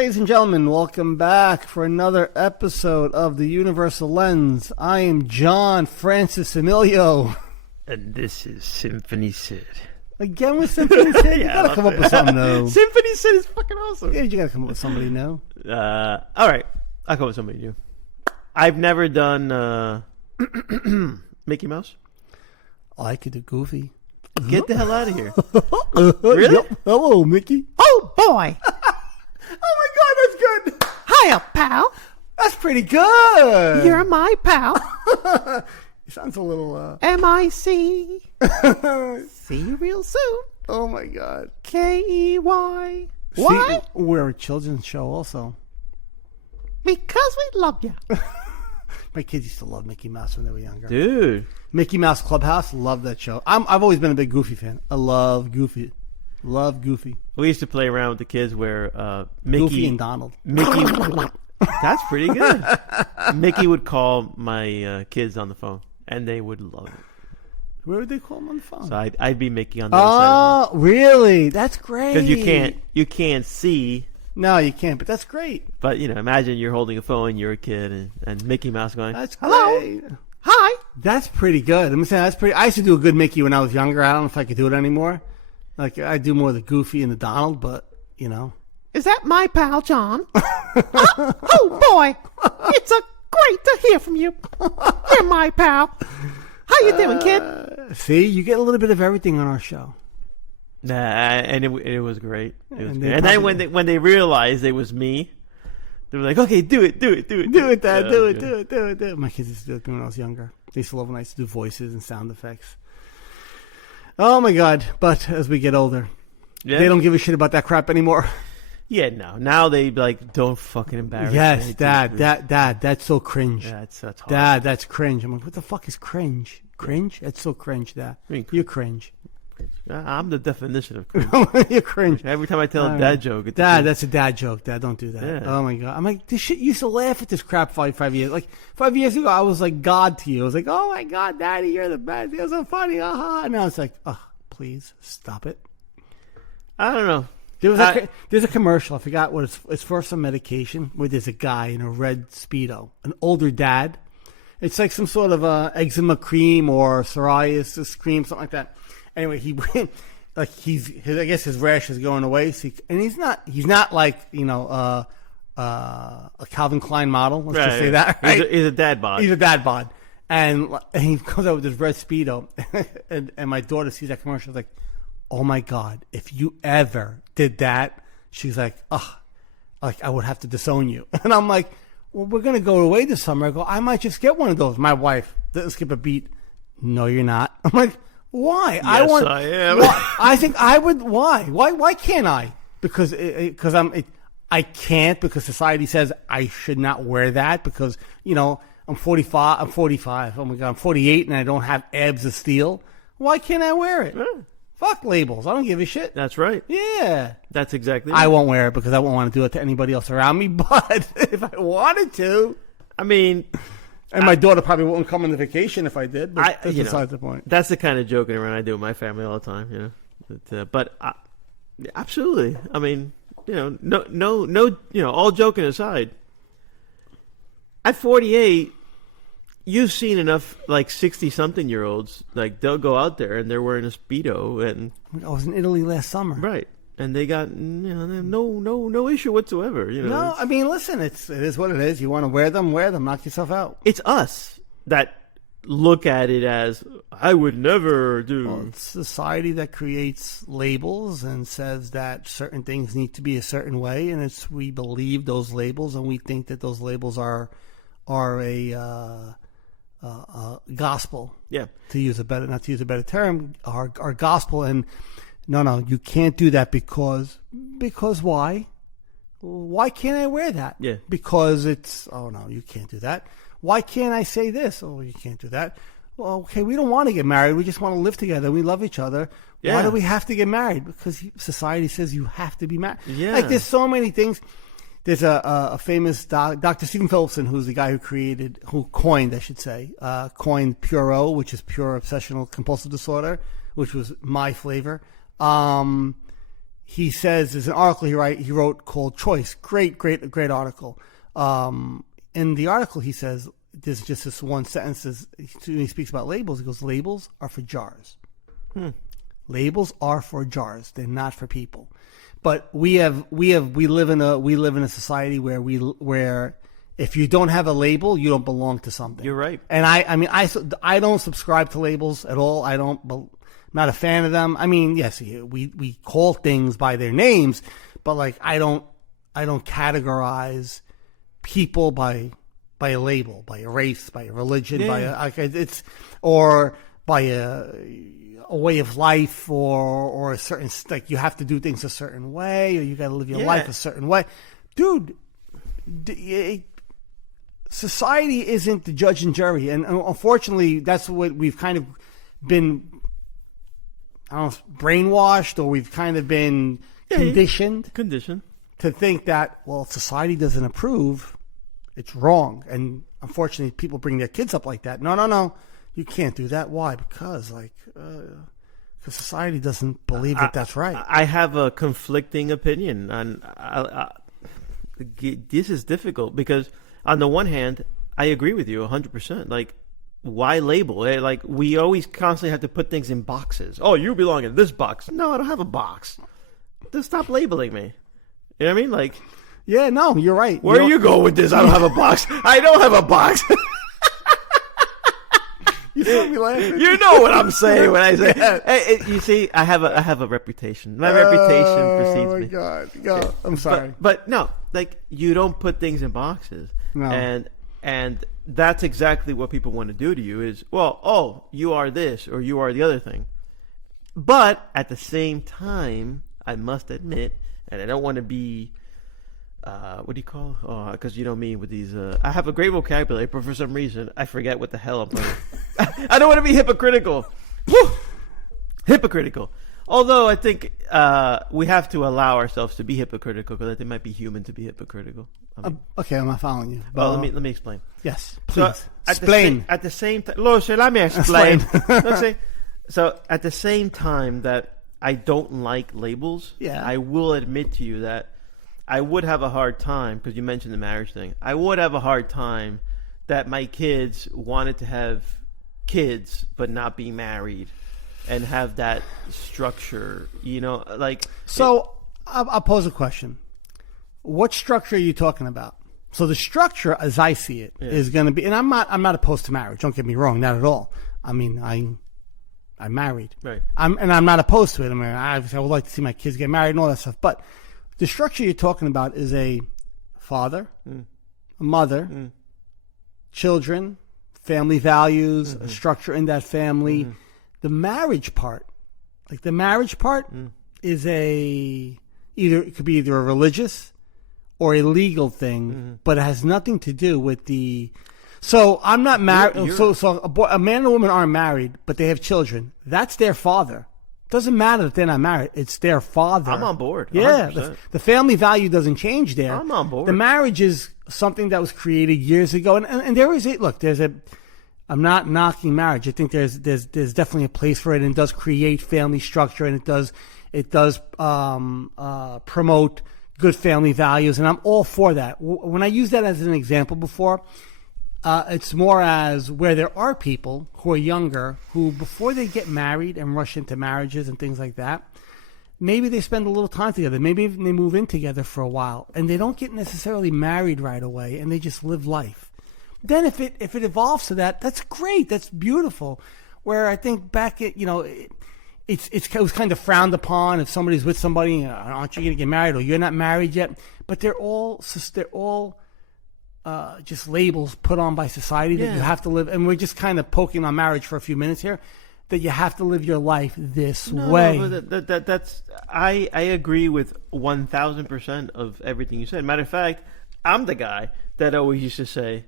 Ladies and gentlemen, welcome back for another episode of the Universal Lens. I am John Francis Emilio. And this is Symphony Sid. Again with Symphony Sid? You gotta come up with something new. Symphony Sid is fucking awesome. Yeah, you gotta come up with somebody new. Alright, I'll come up with somebody new. I've never done Mickey Mouse. Oh, I could do Goofy. Get the hell out of here. Really? Yep. Hello, Mickey. Oh, boy. Oh my god, that's good. Hiya, pal. That's pretty good. You're my pal. He sounds a little, M-I-C. See you real soon. Oh my god. K-E-Y. See, Why? we're a children's show also. Because we love you. My kids used to love Mickey Mouse when they were younger. Dude. Mickey Mouse Clubhouse, love that show. I've always been a big Goofy fan. I love Goofy. Love Goofy. We used to play around with the kids where Mickey... Goofy and Donald. Mickey... That's pretty good. Mickey would call my kids on the phone, and they would love it. Where would they call him on the phone? So I'd be Mickey on the other side. Oh, really? That's great. Because you can't see... No, you can't, but that's great. But, imagine you're holding a phone, you're a kid, and Mickey Mouse going, That's Hello? great. Hi. That's pretty good. I'm saying that's pretty. I used to do a good Mickey when I was younger. I don't know if I could do it anymore. Like, I do more the Goofy and the Donald, but, Is that my pal, John? Oh, boy. It's great to hear from you. You're my pal. How you doing, kid? See, you get a little bit of everything on our show. nah, and it was great. It was And great. they And then probably- when they realized it was me, they were like, okay, do it. Do it, Dad. Yeah, Do it, yeah. do it, do it, do it. My kids used to do it when I was younger. They used to love when I used to do voices and sound effects. Oh, my God. But as we get older, Yeah. they don't give a shit about that crap anymore. Yeah, no. Now they don't fucking embarrass Yes, me. Dad, that's so cringe. Yeah, that's hard. Dad, that's cringe. I'm like, what the fuck is cringe? Cringe? That's so cringe, Dad. I mean, You're cringe. I'm the definition of cringe. You're cringe. Every time I tell a dad joke, it's Dad, cringe. that's a dad joke. Dad, don't do that. Yeah. Oh my God. I'm like, this shit. You used to laugh at this crap 5 years. Like 5 years ago, I was like God to you. I was like, oh my God, Daddy, you're the best. You're so funny. Aha. Now it's like, oh, please stop it. I don't know. There's a commercial. I forgot what it's for some medication where there's a guy in a red Speedo, an older dad. It's like some sort of eczema cream or psoriasis cream, something like that. Anyway, he went. Like I guess his rash is going away, and he's not like a Calvin Klein model. Let's just say that. Right? He's a dad bod. He's a dad bod, and he comes out with his red Speedo, and my daughter sees that commercial. She's like, "Oh my God! If you ever did that," she's like, "Oh, like I would have to disown you." And I'm like, "Well, we're gonna go away this summer." I go, "I might just get one of those." My wife doesn't skip a beat. No, you're not. I'm like, why? Yes, I am. I think I would. Why? Why can't I? Because I can't because society says I should not wear that because I'm 45. I'm 45. Oh my God, I'm 48 and I don't have abs of steel. Why can't I wear it? Yeah. Fuck labels. I don't give a shit. That's right. Yeah. That's exactly I right. won't wear it because I won't want to do it to anybody else around me. But if I wanted to, I mean, and my daughter probably wouldn't come on the vacation if I did. But that's besides the point. that's the kind of joking around I do with my family all the time. But absolutely. I mean, no. All joking aside, at 48. You've seen enough, like 60-something-year-olds, like they'll go out there and they're wearing a Speedo, and I was in Italy last summer. right, and they got they have no issue whatsoever. No, I mean, listen, it is what it is. You want to wear them, knock yourself out. It's us that look at it as I would never do. Well, it's society that creates labels and says that certain things need to be a certain way, and we believe those labels, and we think that those labels are a gospel. Yeah. Not to use a better term, our gospel. And no, you can't do that because why? Why can't I wear that? Yeah. Because no, you can't do that. Why can't I say this? Oh, you can't do that. Well, okay, we don't want to get married. We just want to live together. We love each other. Yeah. Why do we have to get married? Because society says you have to be married. Yeah. Like there's so many things. There's a famous Dr. Stephen Phillipson, who's the guy who coined Puro, which is pure obsessional compulsive disorder, which was my flavor. he says there's an article he wrote called Choice. Great article. In the article, he says there's just this one sentence. He speaks about labels. He goes, labels are for jars. Labels are for jars. They're not for people. But we live in a society where if you don't have a label, you don't belong to something. You're right. And I don't subscribe to labels at all. I'm not a fan of them. I mean, yes, we call things by their names, but like I don't categorize people by a label, by a race, by a religion, or by a way of life, or a certain, like you have to do things a certain way, or you got to live your life a certain way, dude. Society isn't the judge and jury, and unfortunately, that's what we've kind of been, I don't know, brainwashed, or we've kind of been conditioned to think that, well, if society doesn't approve, it's wrong. And unfortunately, people bring their kids up like that. No, you can't do that. Why? Because society doesn't believe that that's right. I have a conflicting opinion, and this is difficult because on the one hand, I agree with you 100%. Like, why label? Like, we always constantly have to put things in boxes. Oh, you belong in this box. No, I don't have a box. Just stop labeling me. You know what I mean? Like, yeah, no, you're right. Where are you going with this? I don't have a box. I don't have a box. You saw me laughing. You know what I'm saying when I say. Hey, you see, I have a reputation. My reputation precedes me. Oh my God! Go. I'm sorry, but no, like you don't put things in boxes. No. And that's exactly what people want to do to you is, well, you are this or you are the other thing. But at the same time, I must admit, and I don't want to be, what do you call? Oh, because you know me with these. I have a great vocabulary, but for some reason, I forget what the hell I'm putting. I don't want to be hypocritical. Hypocritical. Although I think we have to allow ourselves to be hypocritical because I think it might be human to be hypocritical. Okay, I'm not following you. Well, let me explain. Yes, please. So explain. At the same time, let me explain. So at the same time that I don't like labels, I will admit to you that I would have a hard time, because you mentioned the marriage thing, I would have a hard time that my kids wanted to have kids but not be married and have that structure, like. So I'll pose a question. What structure are you talking about? So the structure, as I see it, is going to be, and I'm not opposed to marriage. Don't get me wrong, not at all. I mean, I'm married, right? I'm not opposed to it. I mean, I would like to see my kids get married and all that stuff. But the structure you're talking about is a father, a mother, children, family values, a structure in that family. The marriage part, is it could be either a religious or a legal thing, but it has nothing to do with the. So I'm not married. So a man and a woman aren't married, but they have children. That's their father. Doesn't matter if they're not married. It's their father. I'm on board. 100%. Yeah, the family value doesn't change there. I'm on board. The marriage is something that was created years ago, and there is it. Look, I'm not knocking marriage. I think there's definitely a place for it, and it does create family structure, and it does promote good family values, and I'm all for that. When I use that as an example before, it's more as where there are people who are younger who, before they get married and rush into marriages and things like that, maybe they spend a little time together. Maybe they move in together for a while, and they don't get necessarily married right away, and they just live life. Then if it evolves to that, that's great. That's beautiful. Where I think back at, it was kind of frowned upon if somebody's with somebody, aren't you going to get married, or you're not married yet? But they're all just labels put on by society that you have to live. And we're just kind of poking on marriage for a few minutes here, that you have to live your life this way. No, that's I agree with 1,000% of everything you said. Matter of fact, I'm the guy that always used to say,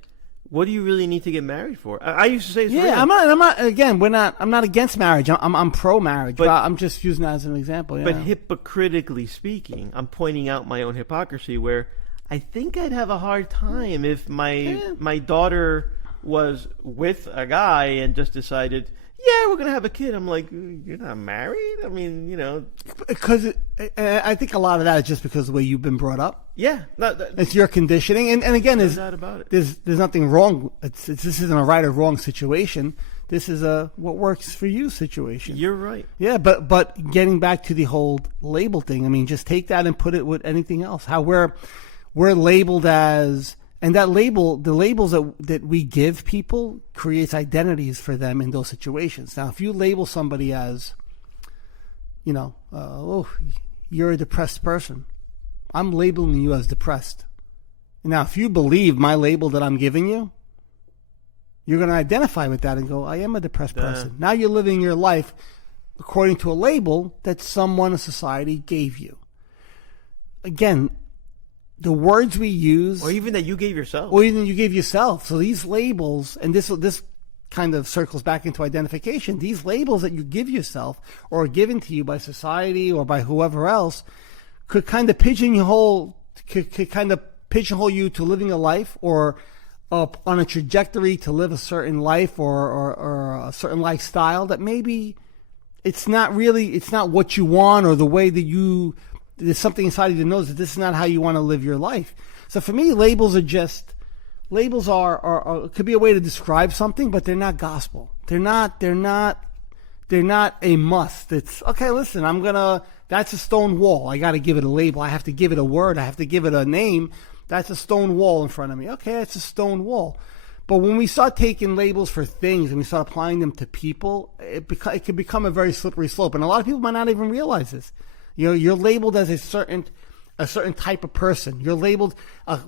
what do you really need to get married for? I used to say, I'm not. Again, I'm not against marriage. I'm pro marriage, but I'm just using that as an example. Yeah. But hypocritically speaking, I'm pointing out my own hypocrisy, where I think I'd have a hard time if my daughter was with a guy and just decided, yeah, we're gonna have a kid. I'm like, you're not married. I mean, Because I think a lot of that is just because of the way you've been brought up. yeah, It's your conditioning, and again, no doubt about it. there's nothing wrong. This isn't a right or wrong situation. This is a what works for you situation. You're right. Yeah, but getting back to the whole label thing, I mean, just take that and put it with anything else. How we're labeled as, and that label, the labels that we give people creates identities for them in those situations. Now, if you label somebody as, oh, you're a depressed person, I'm labeling you as depressed. Now, if you believe my label that I'm giving you, you're going to identify with that and go, I am a depressed person. Now you're living your life according to a label that someone in society gave you. Again, the words we use... Or even that you gave yourself. Or even you gave yourself. So these labels, and this kind of circles back into identification, these labels that you give yourself or are given to you by society or by whoever else could kind of pigeonhole you to living a life or on a trajectory to live a certain life or a certain lifestyle that maybe it's not what you want, or the way that there's something inside of you that knows that this is not how you want to live your life. So for me, labels are could be a way to describe something, but they're not gospel. They're not a must. It's okay. Listen, that's a stone wall. I got to give it a label. I have to give it a word. I have to give it a name. That's a stone wall in front of me. Okay, it's a stone wall. But when we start taking labels for things and we start applying them to people, it can become a very slippery slope. And a lot of people might not even realize this. You're labeled as a certain type of person. You're labeled,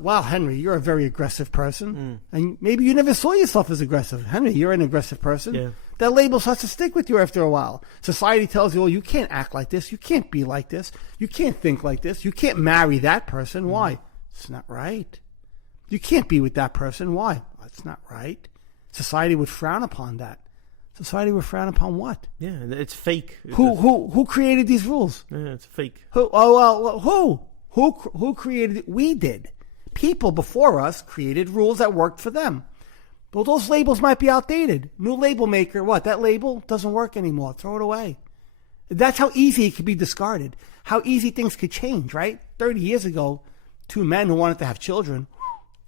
wow, Henry, you're a very aggressive person. And maybe you never saw yourself as aggressive. Henry, you're an aggressive person. Yeah. That label starts to stick with you after a while. Society tells you, well, you can't act like this. You can't be like this. You can't think like this. You can't marry that person. Why? It's not right. You can't be with that person. Why? That's not right. Society would frown upon that. Society would frown upon what? Yeah, it's fake. Who created these rules? Yeah, it's fake. Who created it? We did. People before us created rules that worked for them. Well, those labels might be outdated. New label maker, what? That label doesn't work anymore. Throw it away. That's how easy it could be discarded. How easy things could change, right? 30 years ago, two men who wanted to have children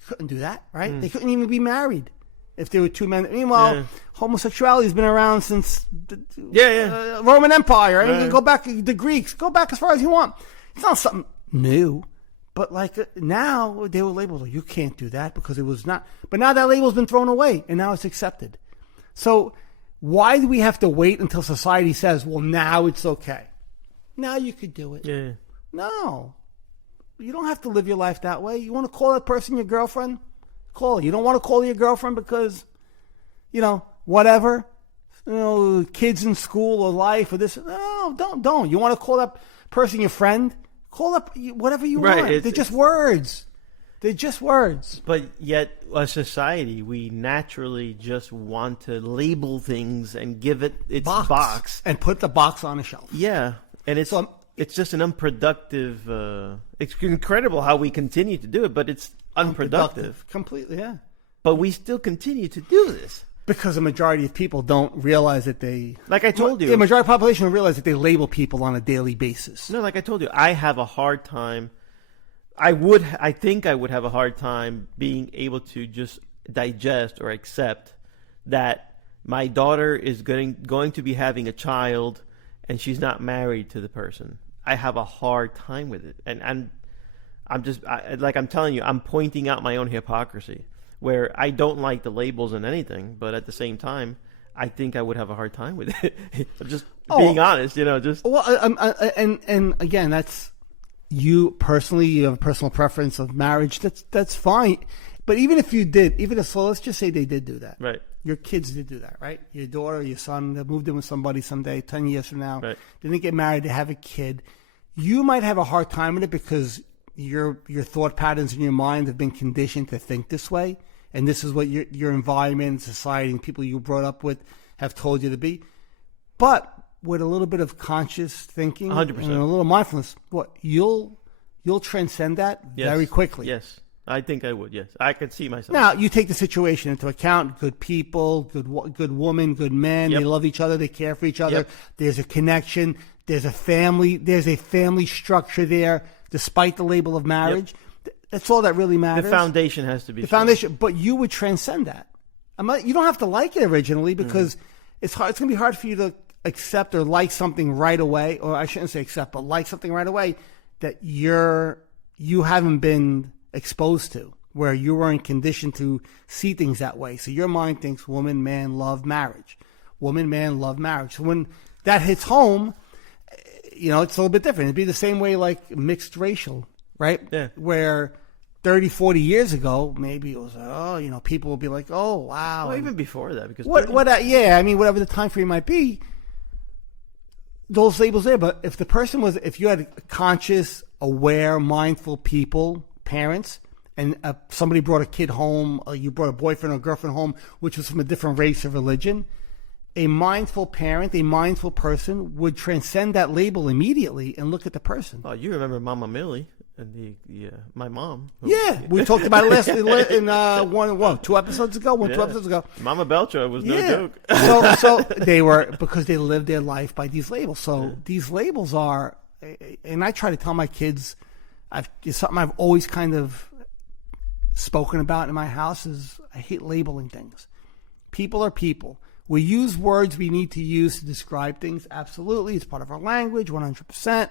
couldn't do that, right? They couldn't even be married if there were two men. Meanwhile, homosexuality has been around since the Roman Empire. Right? You can go back, the Greeks, go back as far as you want. It's not something new. But now they were labeled, you can't do that because it was not. But now that label's been thrown away and now it's accepted. So why do we have to wait until society says, well, now it's okay? Now you could do it. Yeah. No. You don't have to live your life that way. You want to call that person your girlfriend? Call her. You don't want to call her your girlfriend because, whatever, kids in school or life or this. No, don't. You want to call that person your friend? Call up whatever you want. They're just words. They're just words. But yet, as society, we naturally just want to label things and give it its box. And put the box on a shelf. Yeah. And it's just an unproductive... it's incredible how we continue to do it, but it's unproductive. Completely, yeah. But we still continue to do this. Because the majority of people don't realize that they... Like I told you. The majority of the population don't realize that they label people on a daily basis. No, like I told you, I have a hard time... I think I would have a hard time being able to just digest or accept that my daughter is going to be having a child and she's not married to the person. I have a hard time with it. And I'm telling you, I'm pointing out my own hypocrisy. Where I don't like the labels and anything, but at the same time, I think I would have a hard time with it. Just being honest, Well, and again, that's you personally. You have a personal preference of marriage. That's fine. But even if you did, so let's just say they did do that. Right. Your kids did do that, right? Your daughter, your son, they moved in with somebody someday, 10 years from now. Right. They didn't get married. They have a kid. You might have a hard time with it because your thought patterns in your mind have been conditioned to think this way, and this is what your environment, society, and people you brought up with have told you to be. But with a little bit of conscious thinking 100%. and a little mindfulness, you'll transcend that very quickly. Yes. I think I would. Yes, I could see myself. Now, you take the situation into account. Good people, good woman, good men. Yep. They love each other. They care for each other. Yep. There's a connection. There's a family. There's a family structure there, despite the label of marriage. That's all that really matters. The foundation has to be the strong. foundation. But you would transcend that. You don't have to like it originally because it's hard. It's going to be hard for you to accept or like something right away, or I shouldn't say accept, but like something right away that you haven't been exposed to, where you weren't conditioned to see things that way. So your mind thinks woman, man, love, marriage. Woman, man, love, marriage. So when that hits home, it's a little bit different. It'd be the same way like mixed racial, right? Yeah. Where 30, 40 years ago, maybe it was, people will be like, oh, wow. Well, even before that, because whatever the time frame might be, those labels there. But if you had conscious, aware, mindful people, parents, and somebody brought a kid home, or you brought a boyfriend or girlfriend home, which was from a different race or religion, a mindful parent, a mindful person would transcend that label immediately and look at the person. Oh, you remember Mama Millie and my mom? We talked about it last in 2 episodes ago. 2 episodes ago. Mama Belcher was no joke. so they were, because they lived their life by these labels. So these labels are, and I try to tell my kids, it's something I've always kind of spoken about in my house, is I hate labeling things. People are people. We use words we need to use to describe things. Absolutely. It's part of our language, 100%.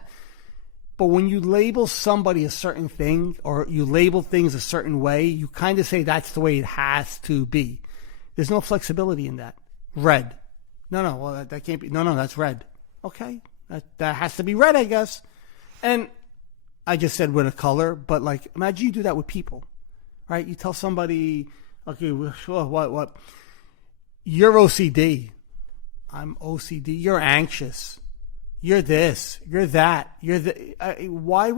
But when you label somebody a certain thing, or you label things a certain way, you kind of say that's the way it has to be. There's no flexibility in that. Red. No, well, that can't be. No, that's red. Okay. That has to be red, I guess. And I just said with a color, but like, imagine you do that with people, right? You tell somebody, okay, sure, what? You're OCD. I'm OCD. You're anxious. You're this. You're that. You're the. Why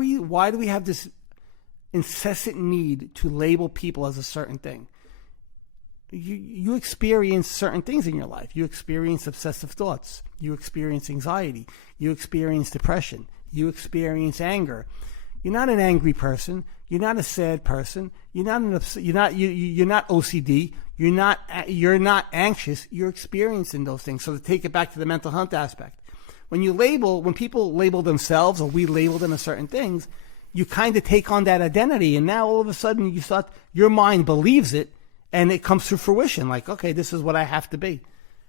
do we have this incessant need to label people as a certain thing? You experience certain things in your life. You experience obsessive thoughts. You experience anxiety. You experience depression. You experience anger. You're not an angry person. You're not a sad person. You're not you're not OCD. You're not anxious. You're experiencing those things. So to take it back to the mental health aspect, when people label themselves, or we label them as certain things, you kind of take on that identity, and now all of a sudden your mind believes it, and it comes to fruition. Like, okay, this is what I have to be,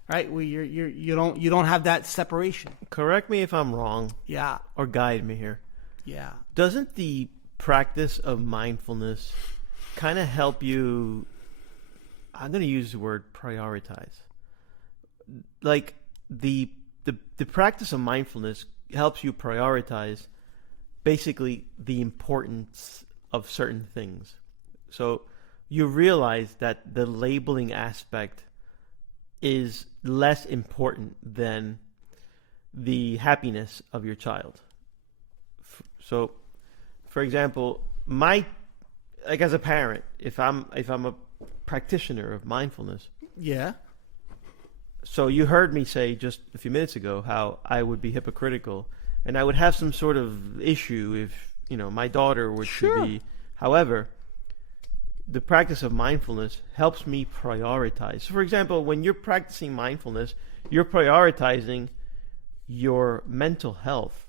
right? You don't have that separation. Correct me if I'm wrong. Yeah. Or guide me here. Yeah. Doesn't the practice of mindfulness kind of help you? I'm going to use the word prioritize. Like the practice of mindfulness helps you prioritize basically the importance of certain things. So you realize that the labeling aspect is less important than the happiness of your child. So, for example, as a parent, if I'm a practitioner of mindfulness, yeah. So you heard me say just a few minutes ago how I would be hypocritical, and I would have some sort of issue if my daughter were to be. However, the practice of mindfulness helps me prioritize. So, for example, when you're practicing mindfulness, you're prioritizing your mental health.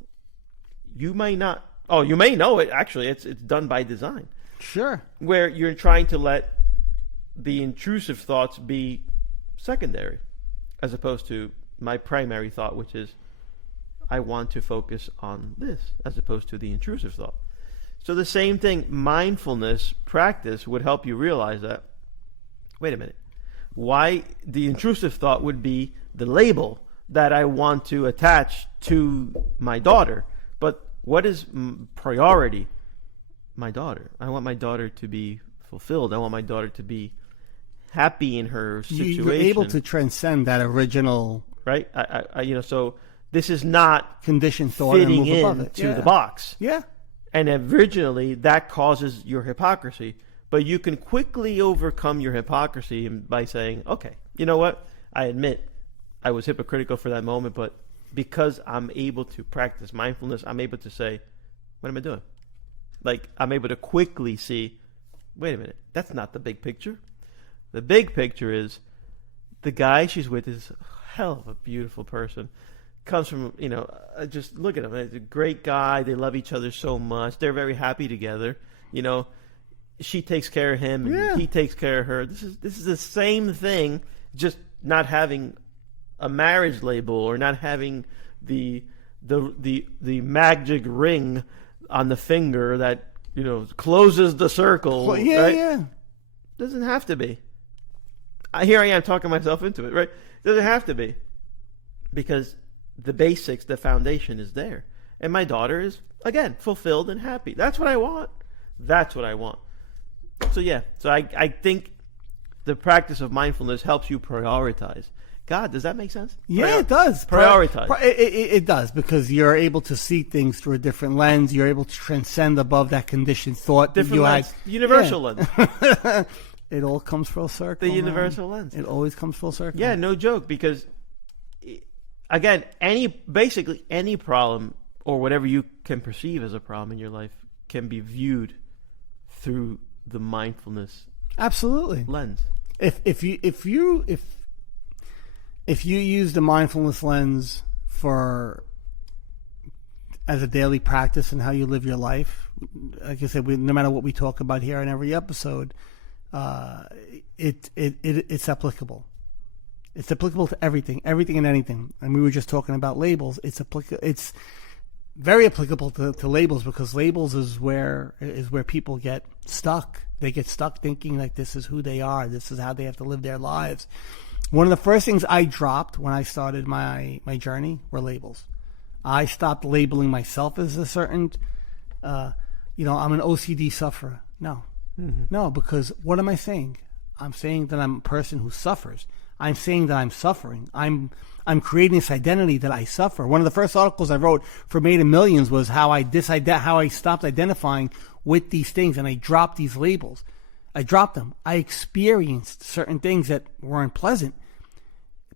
You may not. Oh, you may know it. Actually, it's done by design. Sure. Where you're trying to let the intrusive thoughts be secondary, as opposed to my primary thought, which is I want to focus on this, as opposed to the intrusive thought. So the same thing, mindfulness practice would help you realize that, wait a minute, why the intrusive thought would be the label that I want to attach to my daughter. But what is priority? My daughter. I want my daughter to be fulfilled. I want my daughter to be happy in her situation. You're able to transcend that original, right? So this is not conditioned thought fitting and move above it. into the box. Yeah. And originally that causes your hypocrisy, but you can quickly overcome your hypocrisy by saying, okay, you know what? I admit I was hypocritical for that moment, but because I'm able to practice mindfulness, I'm able to say, what am I doing? Like, I'm able to quickly see, wait a minute, that's not the big picture. The big picture is the guy she's with is a hell of a beautiful person. Comes from, just look at him. He's a great guy. They love each other so much. They're very happy together. She takes care of him and he takes care of her. This is the same thing, just not having a marriage label or not having the magic ring on the finger that closes the circle. Well, yeah, right? yeah. Doesn't have to be. Here I am talking myself into it, right? Doesn't have to be, because the basics, the foundation is there, and my daughter is again fulfilled and happy. That's what I want. So yeah, I think the practice of mindfulness helps you prioritize. God, does that make sense? Yeah, it does. Prioritize. It does, because you're able to see things through a different lens. You're able to transcend above that conditioned thought. Different lens. Universal lens. It all comes full circle. The universal lens. It always comes full circle. Yeah, no joke. Because again, basically any problem or whatever you can perceive as a problem in your life can be viewed through the mindfulness absolutely lens. If you use the mindfulness lens as a daily practice in how you live your life, like I said, no matter what we talk about here in every episode, it's applicable. It's applicable to everything and anything. And we were just talking about labels. It's very applicable to labels, because labels is where people get stuck. They get stuck thinking like this is who they are. This is how they have to live their lives. One of the first things I dropped when I started my journey were labels. I stopped labeling myself as a certain, I'm an OCD sufferer. No. Mm-hmm. No, because what am I saying? I'm saying that I'm a person who suffers. I'm saying that I'm suffering. I'm creating this identity that I suffer. One of the first articles I wrote for Made in Millions was how I stopped identifying with these things, and I dropped these labels. I dropped them. I experienced certain things that weren't pleasant,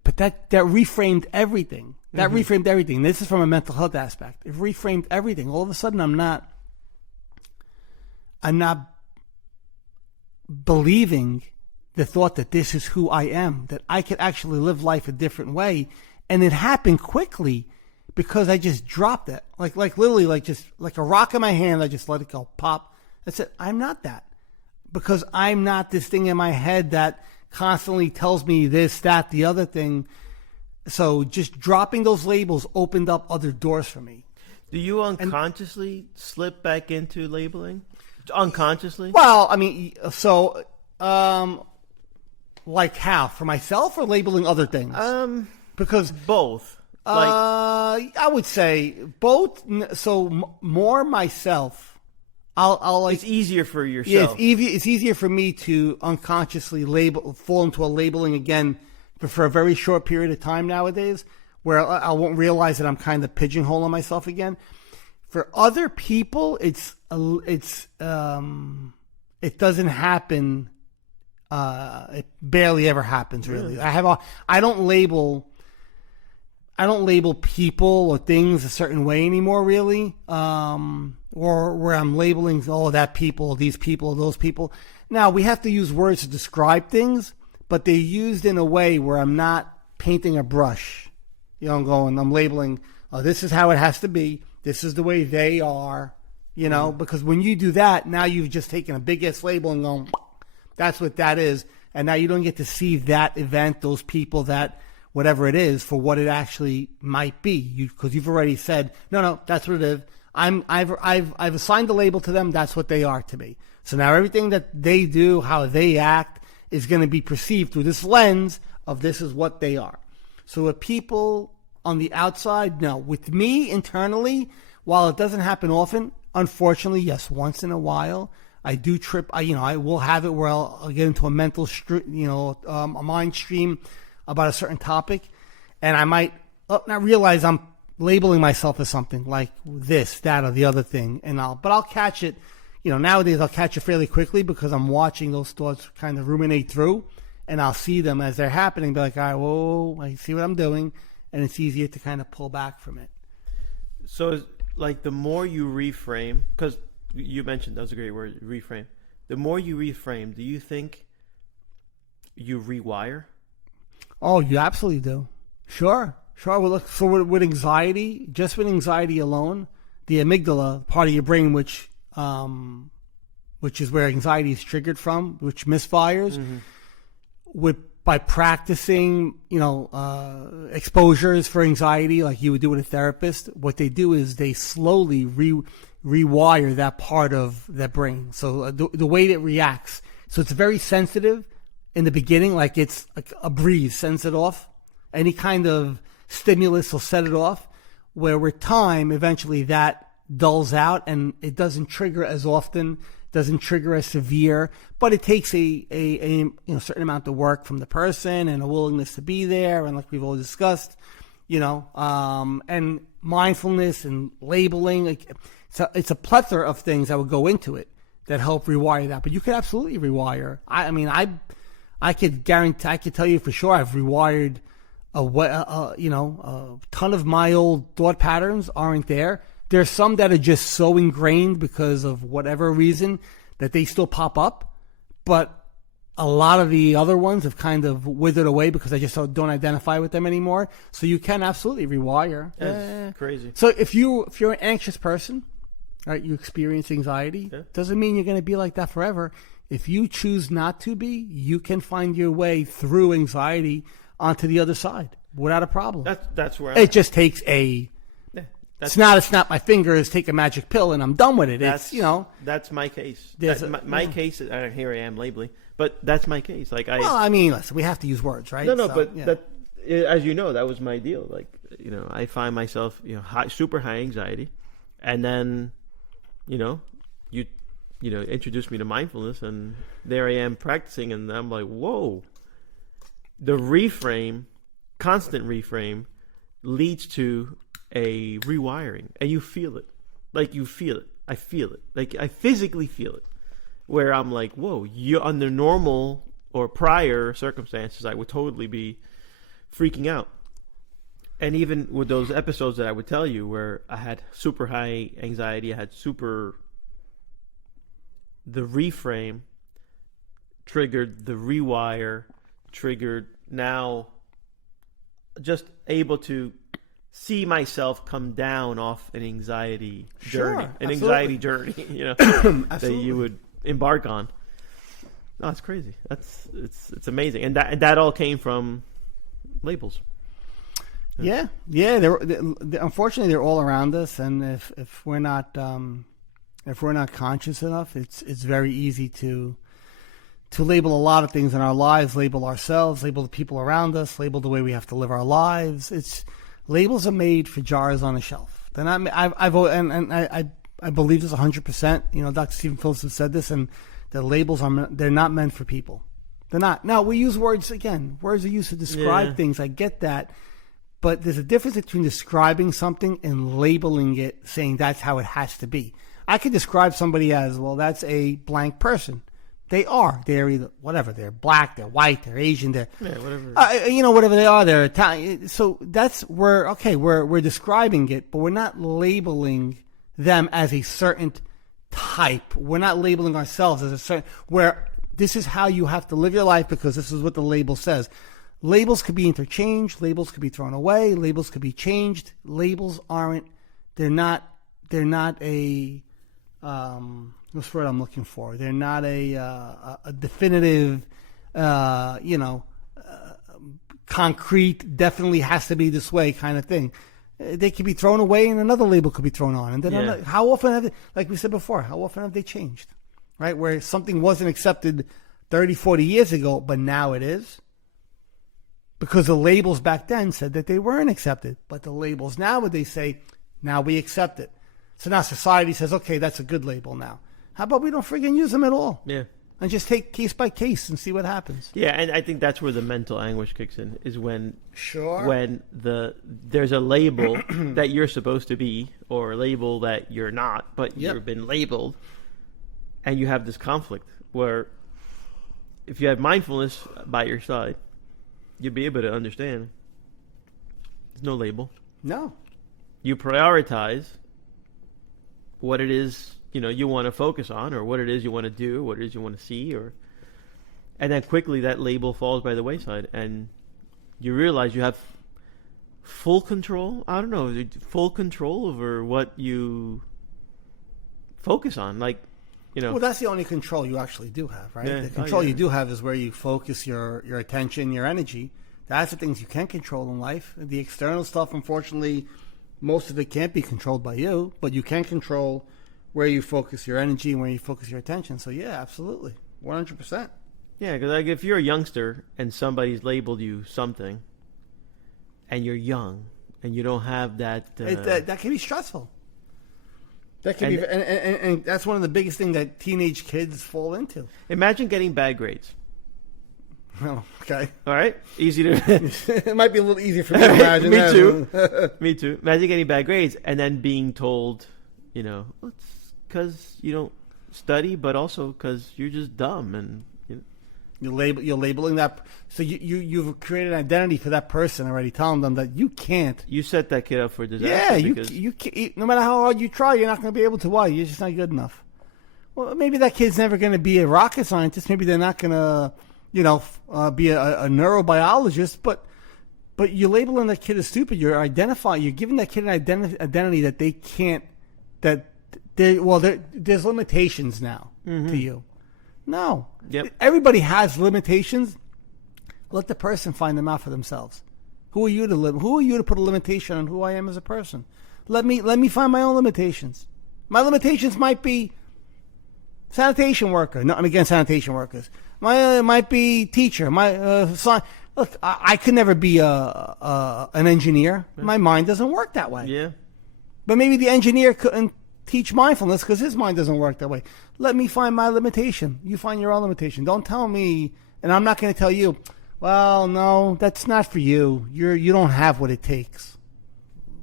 but that reframed everything. That mm-hmm. reframed everything. This is from a mental health aspect. It reframed everything. All of a sudden, I'm not believing the thought that this is who I am, that I could actually live life a different way. And it happened quickly because I just dropped it. Like literally, like just like a rock in my hand, I just let it go, pop. That's it. I'm not that. Because I'm not this thing in my head that constantly tells me this, that, the other thing. So just dropping those labels opened up other doors for me. Do you unconsciously slip back into labeling? Unconsciously? Well, I mean, so... like how? For myself or labeling other things? Because both. I would say both. So more myself. I'll like. It's easier for yourself. Yeah, it's easier for me to unconsciously fall into a labeling again for a very short period of time nowadays, where I won't realize that I'm kind of pigeonholing myself again. For other people, it doesn't happen. It barely ever happens, really. I don't label people or things a certain way anymore, really. Or where I'm labeling, that people, these people, those people. Now, we have to use words to describe things, but they're used in a way where I'm not painting a brush. I'm labeling, this is how it has to be. This is the way they are, because when you do that, now you've just taken a big-ass label and gone, that's what that is. And now you don't get to see that event, those people, that whatever it is, for what it actually might be. Because you've already said, no, that's what it is. I've assigned the label to them. That's what they are to me. So now everything that they do, how they act, is going to be perceived through this lens of this is what they are. So with people on the outside, no. With me internally, while it doesn't happen often, unfortunately, yes, once in a while, I do trip. I will have it where I'll get into a mental, a mind stream about a certain topic, and I might not realize I'm labeling myself as something like this, that, or the other thing, but I'll catch it. Nowadays I'll catch it fairly quickly because I'm watching those thoughts kind of ruminate through, and I'll see them as they're happening. Be like, all right, whoa, I see what I'm doing, and it's easier to kind of pull back from it. So, like, the more you reframe, because you mentioned that was a great word, reframe. the more you reframe, do you think you rewire? Oh, you absolutely do. Sure. Well, look, so with anxiety, just with anxiety alone, the amygdala, part of your brain, which is where anxiety is triggered from, which misfires, by practicing, exposures for anxiety, like you would do with a therapist, what they do is they slowly rewire that part of that brain. So the way it reacts, so it's very sensitive in the beginning, like it's like a breeze sends it off. Any kind of stimulus will set it off, where with time, eventually that dulls out and it doesn't trigger as often, doesn't trigger as severe, but it takes a certain amount of work from the person and a willingness to be there, and like we've all discussed, and mindfulness and labeling. Like, it's a plethora of things that would go into it that help rewire that. But you could absolutely rewire. I could guarantee, I could tell you for sure, I've rewired a ton of my old thought patterns aren't there. There's some that are just so ingrained because of whatever reason that they still pop up, but a lot of the other ones have kind of withered away because I just don't identify with them anymore. So you can absolutely rewire. That's crazy. So if you're an anxious person, right, you experience anxiety, doesn't mean you're going to be like that forever. If you choose not to be, you can find your way through anxiety onto the other side without a problem. That's where it just takes it's not a snap my fingers, take a magic pill, and I'm done with it. That's my case. My case. Here I am labeling, but that's my case. Listen, we have to use words, right? That, as you know, that was my deal. Like, I find myself, super high anxiety, and then, you introduced me to mindfulness, and there I am practicing, and I'm like, whoa. The constant reframe, leads to a rewiring, and you feel it. Like, you feel it. I feel it. Like, I physically feel it. Where I'm like, whoa, you're under normal or prior circumstances, I would totally be freaking out. And even with those episodes that I would tell you where I had super high anxiety, the reframe triggered the rewire, triggered now just able to see myself come down off an anxiety journey, anxiety journey, that you would embark on. No, it's crazy. It's amazing, and that all came from labels. Yeah. They're unfortunately they're all around us, and if we're not conscious enough, it's very easy to label a lot of things in our lives, label ourselves, label the people around us, label the way we have to live our lives. Labels are made for jars on a shelf. They're not. I believe this 100%. Dr. Stephen Phillips has said this, and the labels they're not meant for people. They're not. Now we use words again. Words are used to describe things. I get that, but there's a difference between describing something and labeling it, saying that's how it has to be. I could describe somebody as, well, that's a blank person. They are. They're either whatever. They're black. They're white. They're Asian. They're whatever. Whatever they are. They're Italian. So we're describing it, but we're not labeling them as a certain type. We're not labeling ourselves as a certain. Where this is how you have to live your life because this is what the label says. Labels could be interchanged. Labels could be thrown away. Labels could be changed. Labels aren't. They're not a. What's the word I'm looking for? They're not a definitive, concrete, definitely has to be this way kind of thing. They could be thrown away and another label could be thrown on. And then how often have they, like we said before, how often have they changed? Right? Where something wasn't accepted 30, 40 years ago, but now it is. Because the labels back then said that they weren't accepted. But the labels nowadays say, now we accept it. So now society says, okay, that's a good label now. How about we don't friggin' use them at all? Yeah. And just take case by case and see what happens. Yeah, and I think that's where the mental anguish kicks in, is when there's a label that you're supposed to be, or a label that you're not, but you've been labeled, and you have this conflict where if you have mindfulness by your side, you'll be able to understand there's no label. No. You prioritize what it is you want to focus on, or what it is you want to do, what it is you want to see, and then quickly that label falls by the wayside, and you realize you have full control. I don't know, full control over what you focus on, Well, that's the only control you actually do have, right? Yeah. The control you do have is where you focus your attention, your energy. That's the things you can control in life. The external stuff, unfortunately, most of it can't be controlled by you, but you can control where you focus your energy and where you focus your attention. So, yeah, absolutely. 100%. Yeah, because if you're a youngster and somebody's labeled you something, and you're young, and you don't have that... that can be stressful. That can be, and that's one of the biggest things that teenage kids fall into. Imagine getting bad grades. Oh, okay. All right? Easy to... It might be a little easier for me to imagine. Me that. too. Me too. Imagine getting bad grades and then being told, it's because you don't study, but also because you're just dumb. And you're labeling that. So you've created an identity for that person already, telling them that you can't. You set that kid up for disaster. Yeah, you can't, no matter how hard you try, you're not going to be able to. Why? You're just not good enough. Well, maybe that kid's never going to be a rocket scientist. Maybe they're not going to, be a neurobiologist. But you're labeling that kid as stupid. You're giving that kid an identity that they can't. There's limitations now to you. No. Yep. Everybody has limitations. Let the person find them out for themselves. Who are you to put a limitation on who I am as a person? Let me find my own limitations. My limitations might be sanitation worker. No, I'm against sanitation workers. Might be teacher. Look, I could never be an engineer. My mind doesn't work that way. Yeah. But maybe the engineer couldn't teach mindfulness because his mind doesn't work that way. Let me find my limitation. You find your own limitation. Don't tell me, and I'm not going to tell you, well, no, that's not for you. You don't have what it takes.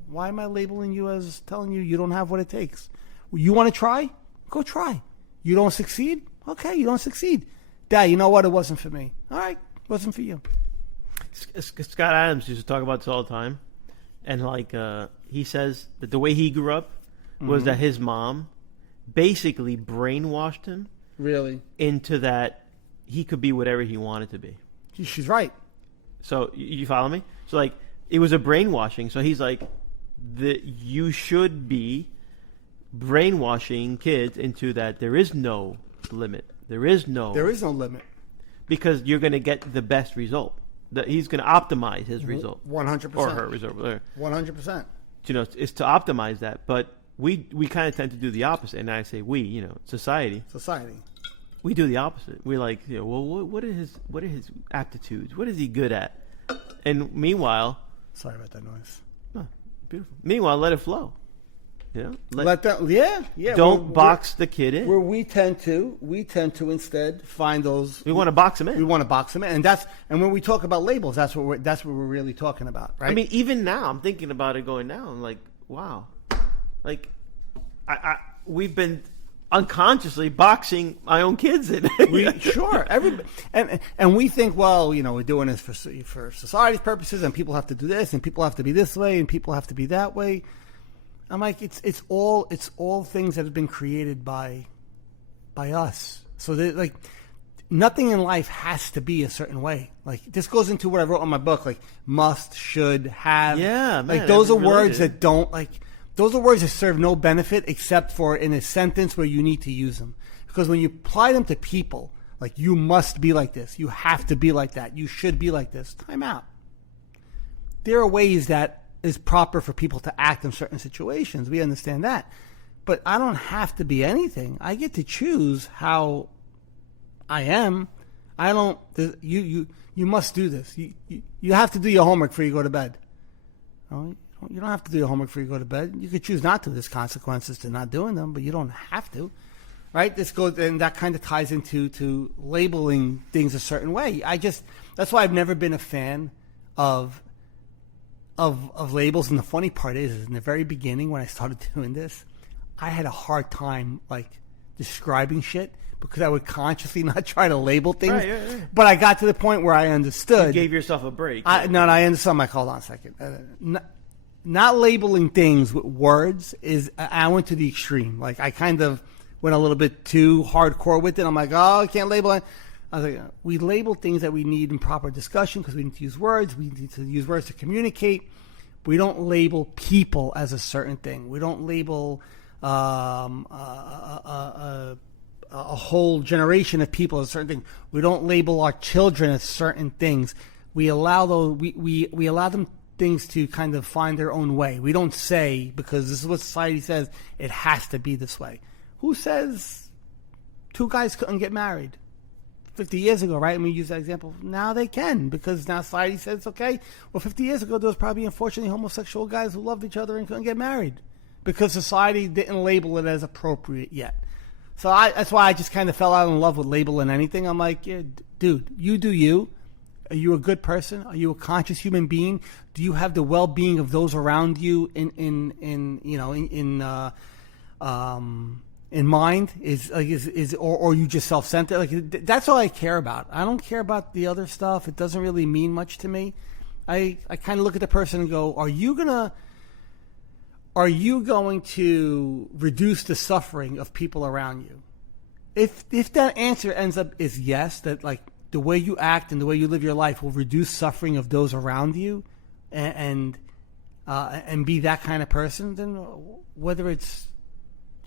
Why am I labeling you as telling you don't have what it takes? You want to try? Go try. You don't succeed? Okay, you don't succeed. Dad, you know what? It wasn't for me. All right, it wasn't for you. Scott Adams used to talk about this all the time. And he says that the way he grew up was that his mom basically brainwashed him Really? into that he could be whatever he wanted to be. She's right. So you follow me? So it was a brainwashing. So he's like, you should be brainwashing kids into that there is no limit. There is no limit. Because you're going to get the best result. That he's going to optimize his result. 100%. Or her result. 100%. It's to optimize that. But we kind of tend to do the opposite. And I say we, society. We do the opposite. We're like, well, what are his aptitudes? What is he good at? And meanwhile, sorry about that noise. Oh, beautiful. Meanwhile, let it flow. Let that. Yeah. Don't box the kid in. Where we tend to instead find those. We want to box them in. We want to box them in, and when we talk about labels, that's what we're really talking about, right? I mean, even now, I'm thinking about it going now. I'm like, wow, we've been unconsciously boxing my own kids in. Sure, everybody, and we think, well, we're doing this for society's purposes, and people have to do this, and people have to be this way, and people have to be that way. I'm like, it's all things that have been created by us. So nothing in life has to be a certain way. This goes into what I wrote in my book, must, should, have. Yeah, man. Those are words that don't those are words that serve no benefit except for in a sentence where you need to use them. Because when you apply them to people, you must be like this, you have to be like that, you should be like this. Time out. There are ways that is proper for people to act in certain situations. We understand that. But I don't have to be anything. I get to choose how I am. I don't... You must do this. You have to do your homework before you go to bed. You don't have to do your homework before you go to bed. You could choose not to. There's consequences to not doing them, but you don't have to. Right? And that kind of ties into labeling things a certain way. That's why I've never been a fan of labels, and the funny part is in the very beginning when I started doing this, I had a hard time describing shit because I would consciously not try to label things. Right. But I got to the point where I understood. You gave yourself a break. I understand. Hold on a second. Not labeling things with words I went to the extreme. I kind of went a little bit too hardcore with it. I'm like, oh, I can't label it. I was like, we label things that we need in proper discussion because we need to use words. We need to use words to communicate. We don't label people as a certain thing. We don't label a whole generation of people as a certain thing. We don't label our children as certain things. We allow those. We allow them things to kind of find their own way. We don't say, because this is what society says, it has to be this way. Who says two guys couldn't get married 50 years ago, right? And we use that example. Now they can, because now society says it's okay. Well, 50 years ago, there was probably, unfortunately, homosexual guys who loved each other and couldn't get married because society didn't label it as appropriate yet. So that's why I just kind of fell out in love with labeling anything. I'm like, yeah, dude, you do you. Are you a good person? Are you a conscious human being? Do you have the well-being of those around you in mind? Or are you just self-centered? Like, that's all I care about. I don't care about the other stuff. It doesn't really mean much to me. I kind of look at the person and go, are you going to reduce the suffering of people around you? If that answer ends up is yes, that like the way you act and the way you live your life will reduce suffering of those around you, and be that kind of person, then whether it's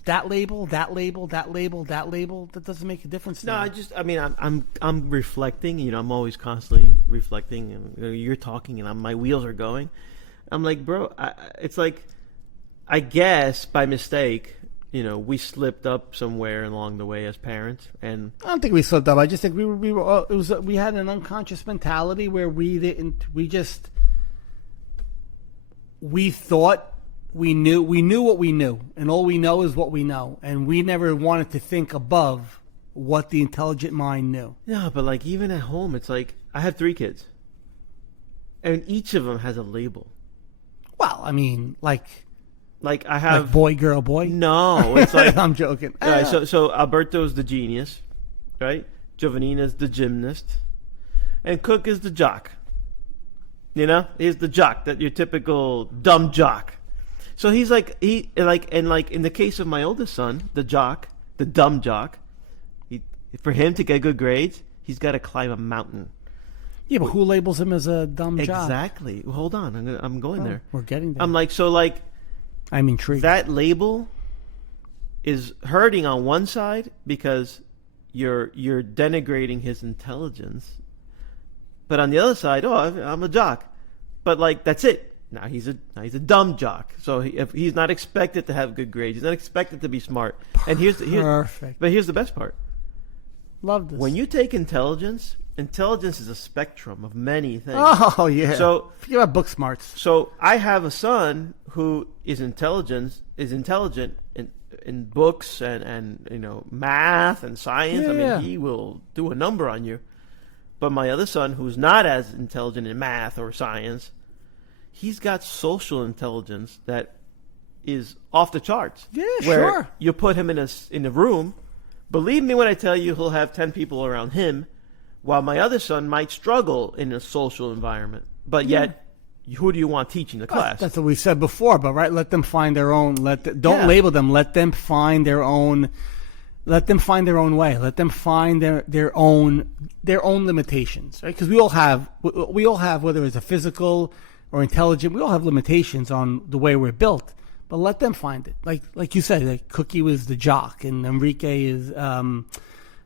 that label, that doesn't make a difference to me. I'm reflecting. You know, I'm always constantly reflecting. And you're talking, and my wheels are going. I'm like, bro, it's like, I guess by mistake, you know, we slipped up somewhere along the way as parents, and I don't think we slipped up. I just think we had an unconscious mentality where we thought we knew what we knew, and all we know is what we know, and we never wanted to think above what the intelligent mind knew. Yeah, but like even at home, it's like I have 3 kids, and each of them has a label. Well, I mean, like I have like boy, girl, boy. No, it's like I'm joking. Right, so Alberto's the genius, right? Giovannina's the gymnast, and Cook is the jock. You know, he's the jock, that your typical dumb jock. So he's like in the case of my oldest son, the jock, the dumb jock. For him to get good grades, he's got to climb a mountain. Yeah, but who labels him as a dumb jock? Exactly. Well, hold on, I'm going there. We're getting there. I'm like, so like. I'm intrigued. That label is hurting on one side because you're denigrating his intelligence, but on the other side, I'm a jock, but like that's it. Now he's a dumb jock. So if he's not expected to have good grades, he's not expected to be smart. And Perfect. But here's the best part. Love this. When you take intelligence is a spectrum of many things. Oh yeah. So forget about book smarts. So I have a son who is intelligent in books and you know, math and science. Yeah, I mean, yeah. he will do a number on you. But my other son, who's not as intelligent in math or science, he's got social intelligence that is off the charts. Yeah, where sure. You put him in a room. Believe me when I tell you, he'll have 10 people around him, while my other son might struggle in a social environment. But yet, who do you want teaching the class? That's what we said before, but right, let them find their own. Don't label them. Let them find their own. Let them find their own way. Let them find their own limitations, right? Because we all have, whether it's a physical or intelligent, we all have limitations on the way we're built. But let them find it. Like you said, like Cookie was the jock, and Enrique is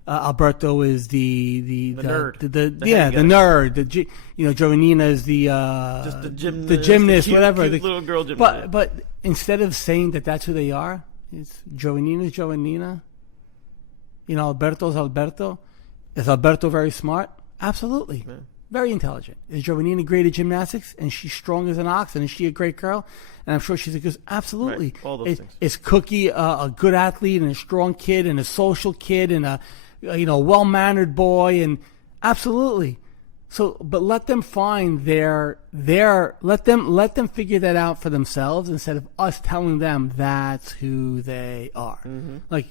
Alberto is the nerd. The nerd. Giovannina is just the gymnast, cute, whatever. Cute little girl gymnast. But instead of saying that's who they are, it's Giovannina's Giovannina. Alberto's Alberto. Is Alberto very smart? Absolutely. Yeah. Very intelligent. Is Giovannina great at gymnastics? And she's strong as an ox? And is she a great girl? And I'm sure she's a good... Absolutely. Right. All those things. Is Cookie a good athlete and a strong kid and a social kid and a well-mannered boy? And absolutely. So, but let them find let them figure that out for themselves instead of us telling them that's who they are. Mm-hmm. Like,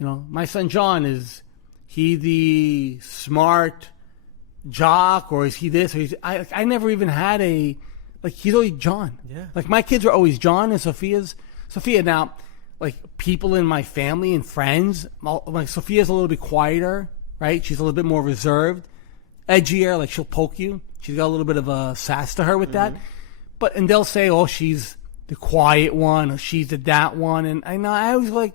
my son John, is he the smart jock, or is he this? Or I never even had he's always John. Yeah. Like my kids were always John, and Sophia now, like people in my family and friends. Like Sophia's a little bit quieter, right? She's a little bit more reserved, edgier. Like she'll poke you. She's got a little bit of a sass to her with that. And they'll say, "Oh, she's the quiet one," or "She's the that one." And I was like,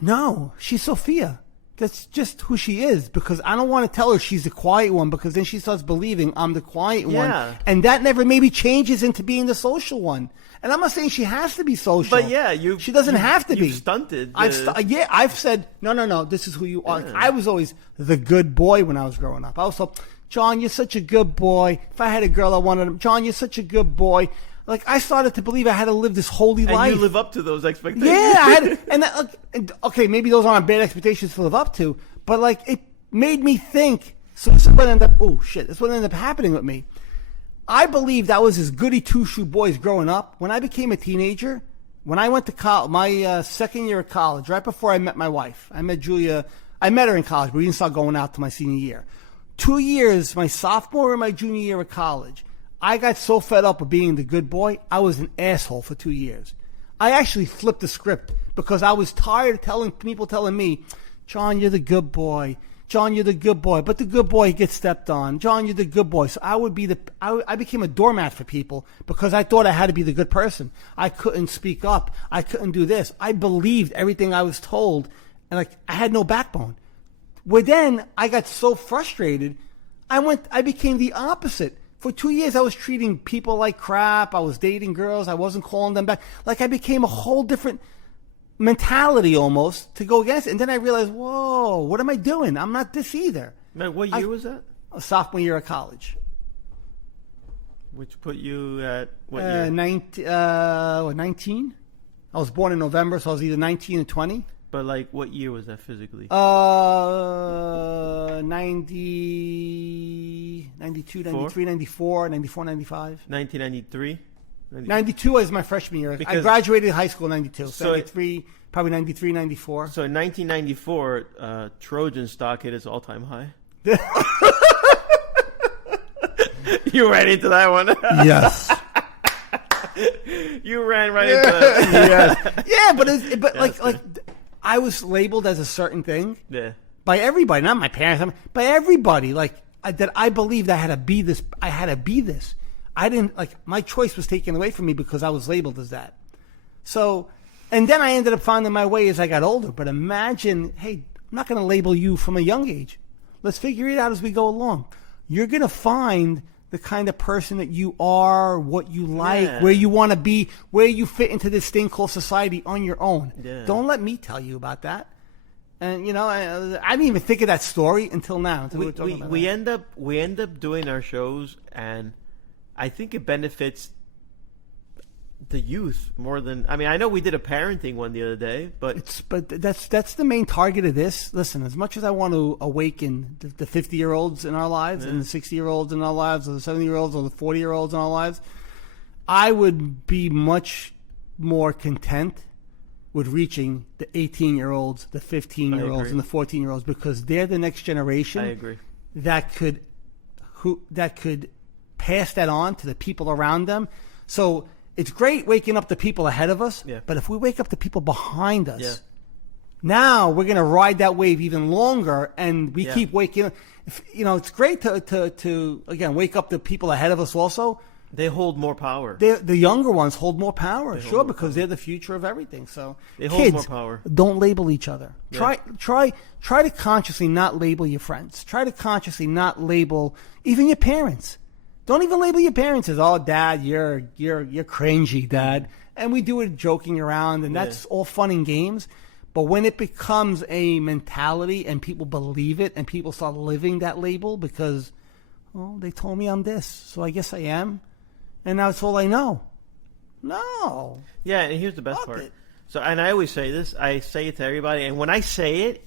"No, she's Sophia. That's just who she is." Because I don't want to tell her she's the quiet one, because then she starts believing I'm the quiet one, and that never maybe changes into being the social one. And I'm not saying she has to be social. But yeah, she doesn't have to be. Stunted. I've said no. This is who you are. I was always the good boy when I was growing up. I was so, John, you're such a good boy. If I had a girl, I wanted him. John, you're such a good boy. Like I started to believe I had to live this holy life. And you live up to those expectations. Yeah, I had, okay, maybe those aren't bad expectations to live up to, but like it made me think. So this is what ended up. Oh shit! This is what ended up happening with me. I believed I was this goody two-shoe boys growing up. When I became a teenager, when I went to college, my second year of college, right before I met my wife, I met Julia. I met her in college, but we didn't start going out till my senior year. 2 years, my sophomore and my junior year of college, I got so fed up with being the good boy, I was an asshole for 2 years. I actually flipped the script because I was tired of people telling me, John, you're the good boy. John, you're the good boy. But the good boy gets stepped on. John, you're the good boy. So I became a doormat for people because I thought I had to be the good person. I couldn't speak up. I couldn't do this. I believed everything I was told, and like I had no backbone. Well, then I got so frustrated, I became the opposite. For 2 years, I was treating people like crap. I was dating girls. I wasn't calling them back. Like I became a whole different mentality almost to go against it. And then I realized, whoa, what am I doing? I'm not this either. Man, what year was that? Sophomore year of college. Which put you at what year? 19. I was born in November, so I was either 19 or 20. But like, what year was that physically? 90, 92, 93, 94, 94, 95. 1993? 92 was my freshman year. I graduated high school in 92. So 93, probably 93, 94. So in 1994, Trojan stock hit its all-time high. You ran into that one. Yes. You ran right into that. Yes. Yeah, but I was labeled as a certain thing. Yeah. By everybody, not my parents, by everybody. That I believed I had to be this. I had to be this. I didn't my choice was taken away from me because I was labeled as that. So, and then I ended up finding my way as I got older. But imagine, hey, I'm not going to label you from a young age. Let's figure it out as we go along. You're going to find the kind of person that you are, what you like, where you want to be, where you fit into this thing called society on your own. Yeah. Don't let me tell you about that. And I didn't even think of that story until now. We end up doing our shows, and I think it benefits the youth more than. I mean, I know we did a parenting one the other day, but that's the main target of this. Listen, as much as I want to awaken the 50-year-olds in our lives and the 60-year-olds in our lives, or the 70-year-olds or the 40-year-olds in our lives, I would be much more content with reaching the 18-year-olds, the 15-year-olds, and the 14-year-olds, because they're the next generation. I agree. That could pass that on to the people around them. So it's great waking up the people ahead of us, but if we wake up the people behind us, now we're going to ride that wave even longer, and we keep waking up. It's great to again wake up the people ahead of us also. They hold more power. The younger ones hold more power, because they're the future of everything. So they hold more power. Don't label each other. Yeah. Try to consciously not label your friends. Try to consciously not label even your parents. Don't even label your parents as, "Oh, Dad, you're cringy, Dad." And we do it joking around, and that's all fun and games. But when it becomes a mentality and people believe it and people start living that label because, they told me I'm this, so I guess I am, and now it's all I know. No. Yeah, and here's the best part. So, and I always say this, I say it to everybody, and when I say it,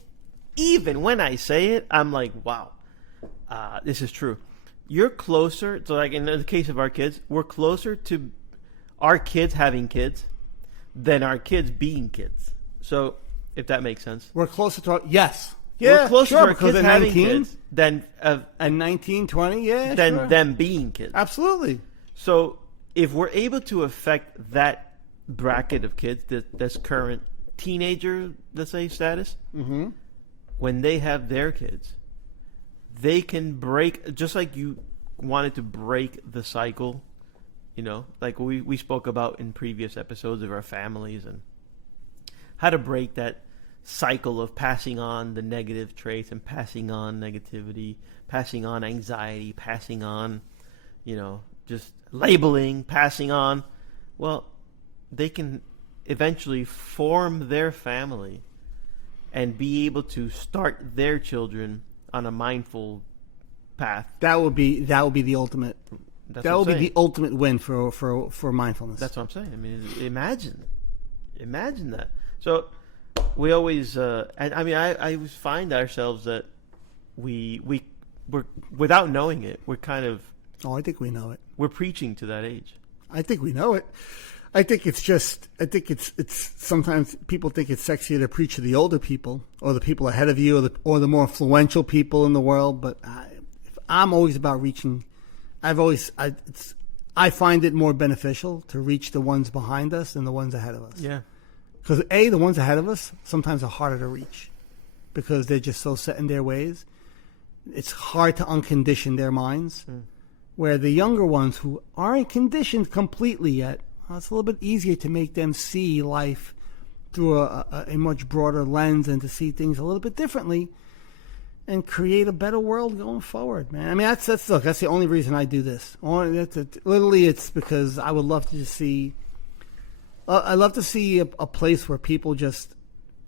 even when I say it, I'm like, wow, this is true. You're closer, so like in the case of our kids, we're closer to our kids having kids than our kids being kids. So, if that makes sense. We're closer to yes. We're closer to our kids having kids than at 19, 20, than them being kids. Absolutely. So, if we're able to affect that bracket of kids, that's current teenager, let's say, status, when they have their kids, they can break, just like you wanted to break the cycle, like we spoke about in previous episodes of our families and how to break that cycle of passing on the negative traits and passing on negativity, passing on anxiety, passing on, just labeling, passing on. Well, they can eventually form their family and be able to start their children on a mindful path. That would be the ultimate. That would be the ultimate win for mindfulness. That's what I'm saying. I mean, imagine that. So we always, I always find ourselves that we're without knowing it, we're kind of. Oh, I think we know it. We're preaching to that age. I think we know it. I think it's sometimes people think it's sexier to preach to the older people or the people ahead of you or the more influential people in the world. But I'm always about reaching. I find it more beneficial to reach the ones behind us than the ones ahead of us. Yeah. Because the ones ahead of us sometimes are harder to reach because they're just so set in their ways. It's hard to uncondition their minds. Where the younger ones who aren't conditioned completely yet, it's a little bit easier to make them see life through a much broader lens and to see things a little bit differently and create a better world going forward, man. I mean, that's the only reason I do this. Literally, it's because I would love to just see. I love to see a place where people just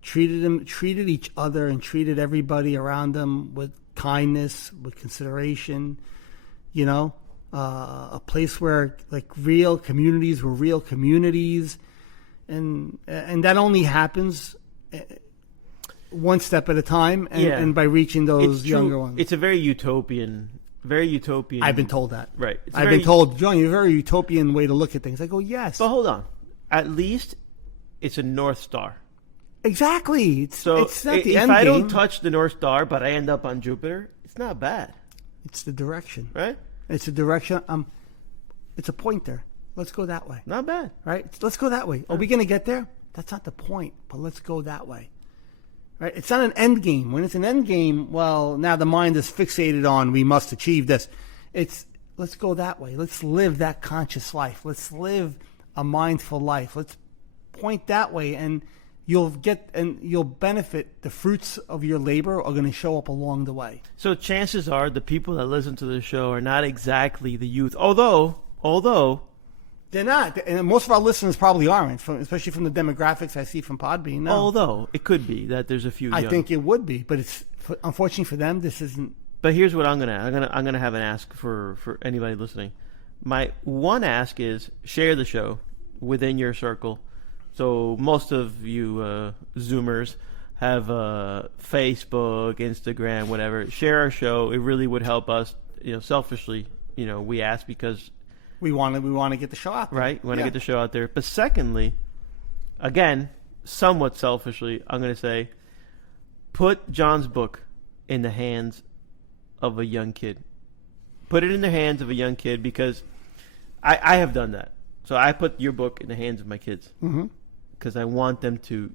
treated each other and treated everybody around them with kindness, with consideration. A place where like real communities were real communities, and that only happens one step at a time, and by reaching those younger ones. It's a very utopian. I've been told that. Right. I've been told, John, you're a very utopian way to look at things. I go, yes. But hold on. At least it's a North Star. Exactly. It's not the end game. If I don't game. touch the North Star, but I end up on Jupiter, it's not bad. It's the direction. Right? It's a direction. It's a pointer. Let's go that way. Not bad. Right? Let's go that way. Are we going to get there? That's not the point, but let's go that way. Right? It's not an end game. When it's an end game, well, now the mind is fixated on we must achieve this. It's let's go that way. Let's live that conscious life. Let's live a mindful life. Let's point that way, and you'll benefit. The fruits of your labor are going to show up along the way. So chances are the people that listen to the show are not exactly the youth, although they're not, and most of our listeners probably aren't, especially from the demographics I see from Podbean. No. Although it could be that there's a few. I think it would be, but unfortunately for them, this isn't. But here's what I'm gonna have an ask for anybody listening. My one ask is share the show within your circle. So most of you Zoomers have Facebook, Instagram, whatever. Share our show. It really would help us. Selfishly, we ask because we want to get the show out there. Right? We want to get the show out there. But secondly, again, somewhat selfishly, I'm going to say, put John's book in the hands of a young kid. Put it in the hands of a young kid because I have done that. So I put your book in the hands of my kids because I want them to.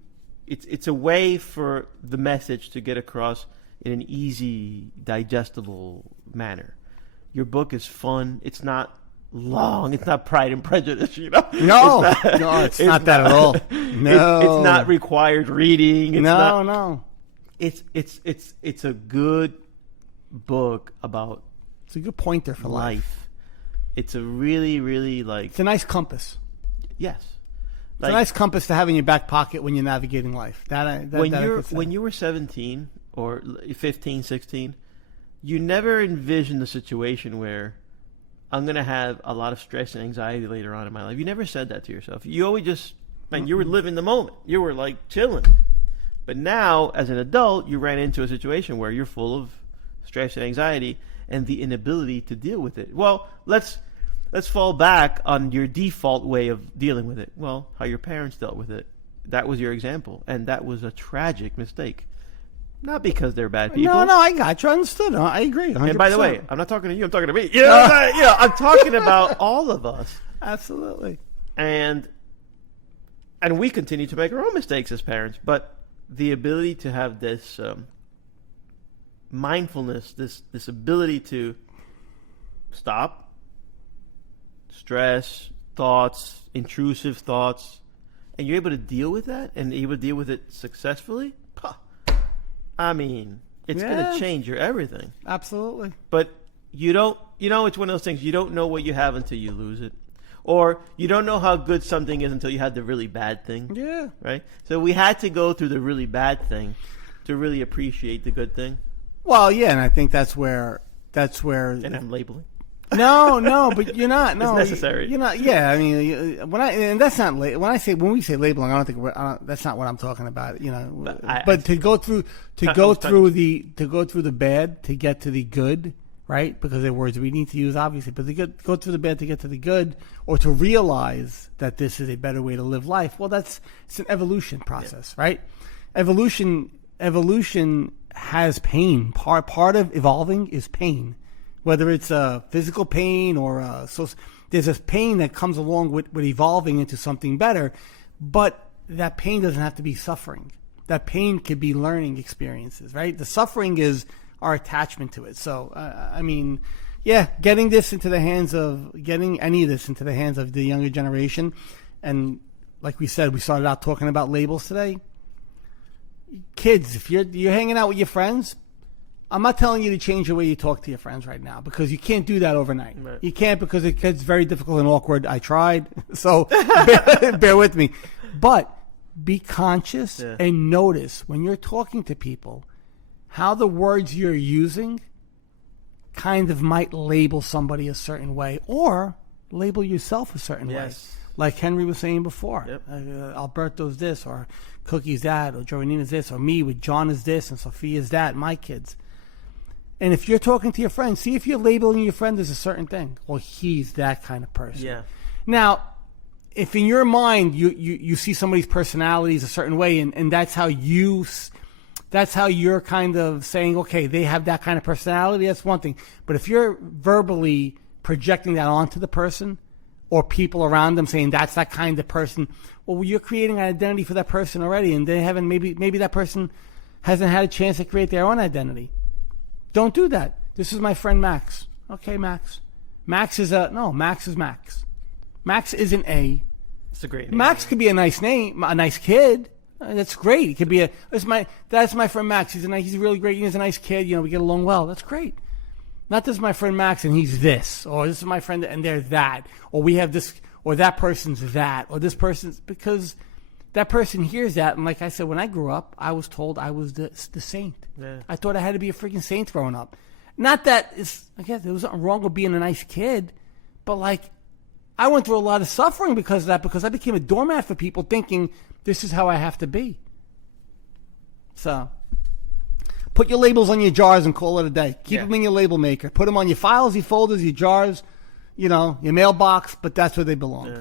It's a way for the message to get across in an easy, digestible manner. Your book is fun. It's not long. It's not Pride and Prejudice. No, it's not that at all. No, it's not required reading. It's no. It's a good book about. It's a good pointer for life. It's a really, really It's a nice compass. Yes. It's a nice compass to have in your back pocket when you're navigating life. When you were 17 or 15, 16, you never envisioned the situation where I'm going to have a lot of stress and anxiety later on in my life. You never said that to yourself. You always just, you were living the moment. You were like chilling. But now, as an adult, you ran into a situation where you're full of stress and anxiety and the inability to deal with it. Well, let's fall back on your default way of dealing with it. Well, how your parents dealt with it. That was your example. And that was a tragic mistake. Not because they're bad people. No, I got you. I understood. I agree. 100%. And by the way, I'm not talking to you. I'm talking to me. I'm talking about all of us. Absolutely. And and we continue to make our own mistakes as parents. But the ability to have this mindfulness, this ability to stop, stress, thoughts, intrusive thoughts, and you're able to deal with that, and you're able to deal with it successfully. I mean, it's going to change your everything. Absolutely. But you don't, it's one of those things, you don't know what you have until you lose it. Or you don't know how good something is until you had the really bad thing. Yeah. Right? So we had to go through the really bad thing to really appreciate the good thing. Well, yeah, and I think that's where. And I'm labeling. No, but you're not. No, it's necessary. You're not. Yeah, I mean, and that's not. When we say labeling, I don't think that's not what I'm talking about. But to go through the bad to get to the good, right? Because they're words we need to use, obviously. But go through the bad to get to the good, or to realize that this is a better way to live life. Well, it's an evolution process, right? Evolution has pain. Part of evolving is pain. Whether it's physical pain or there's a pain that comes along with evolving into something better, but that pain doesn't have to be suffering. That pain could be learning experiences, right? The suffering is our attachment to it. So, I mean, yeah, getting any of this into the hands of the younger generation, and like we said, we started out talking about labels today. Kids, if you're hanging out with your friends, I'm not telling you to change the way you talk to your friends right now, because you can't do that overnight. Right. You can't, because it gets very difficult and awkward. I tried, so bear with me. But be conscious and notice when you're talking to people how the words you're using kind of might label somebody a certain way, or label yourself a certain way. Like Henry was saying before. Yep. Alberto's this, or Cookie's that, or Joanina's this, or me with John is this, and Sophia's that, my kids. And if you're talking to your friend, see if you're labeling your friend as a certain thing. Well, he's that kind of person. Yeah. Now, if in your mind you see somebody's personality is a certain way, and that's how you're kind of saying, okay, they have that kind of personality, that's one thing. But if you're verbally projecting that onto the person or people around them, saying that's that kind of person, well, you're creating an identity for that person already, and they haven't. Maybe that person hasn't had a chance to create their own identity. Don't do that. This is my friend Max. Okay, Max. Max is Max. Max isn't a. It's a great name. Max could be a nice name, a nice kid. That's great. It could be that's my friend Max. He's a really great. He's a nice kid. We get along well. That's great. Not this is my friend Max and he's this, or this is my friend and they're that, or we have this, or that person's that, or this person's, because that person hears that. And like I said, when I grew up, I was told I was the saint. Yeah. I thought I had to be a freaking saint growing up. Not that there was nothing wrong with being a nice kid, but like I went through a lot of suffering because of that, because I became a doormat for people thinking this is how I have to be. So put your labels on your jars and call it a day. Keep them in your label maker. Put them on your files, your folders, your jars, your mailbox, but that's where they belong. Yeah.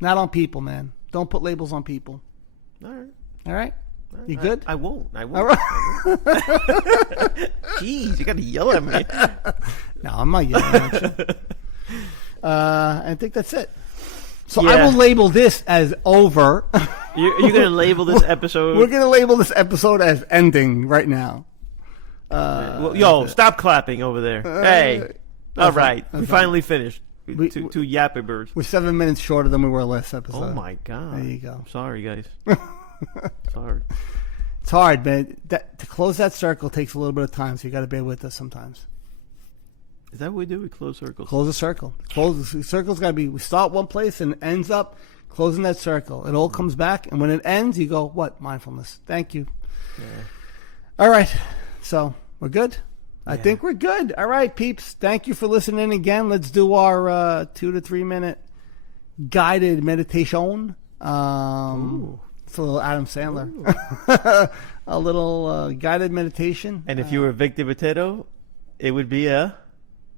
Not on people, man. Don't put labels on people. All right? You good? I won't. All right. Jeez, you got to yell at me. No, I'm not yelling at you. I think that's it. So I will label this as over. You're going to label this episode? We're going to label this episode as ending right now. Stop clapping over there. Hey. All right. We finally finished. Two yappy birds. We're 7 minutes shorter than we were last episode. Oh, my God. There you go. Sorry, guys. Sorry. It's hard, man. To close that circle takes a little bit of time, so you got to bear with us sometimes. Is that what we do? We close circles. Close a circle. The circle's got to be, we start one place and it ends up closing that circle. It all comes back, and when it ends, you go, what? Mindfulness. Thank you. Yeah. All right. So, we're good? I think we're good. All right, peeps. Thank you for listening again. Let's do our 2 to 3 minute guided meditation. It's a little Adam Sandler. A little guided meditation. And if you were Victor Potato, it would be a...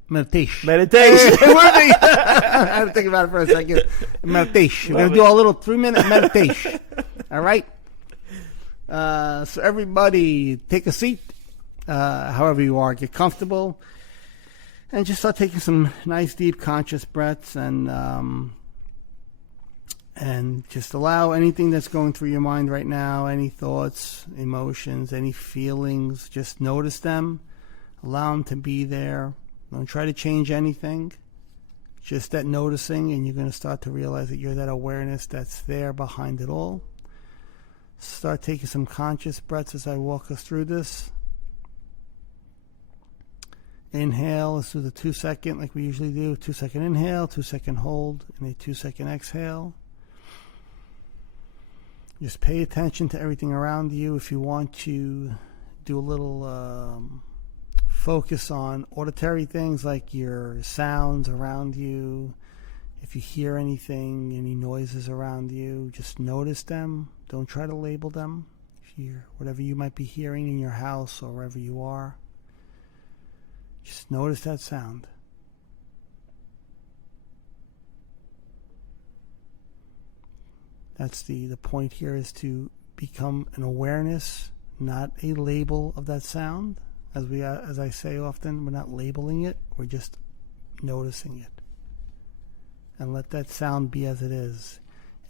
Meditation. It would be. I had to think about it for a second. Meditation. We're going to do a little 3 minute meditation. All right? So everybody take a seat. However you are, get comfortable. And just start taking some nice, deep, conscious breaths. And And just allow anything that's going through your mind right now, any thoughts, emotions, any feelings, just notice them. Allow them to be there. Don't try to change anything. Just that noticing, and you're going to start to realize that you're that awareness that's there behind it all. Start taking some conscious breaths as I walk us through this. Inhale, let's do the 2 second like we usually do. 2 second inhale, 2 second hold, and a 2 second exhale. Just pay attention to everything around you. If you want to do a little focus on auditory things like your sounds around you, if you hear anything, any noises around you, just notice them. Don't try to label them. Whatever you might be hearing in your house or wherever you are, just notice that sound. That's the point here, is to become an awareness, not a label of that sound. As I say often, we're not labeling it, we're just noticing it. And let that sound be as it is.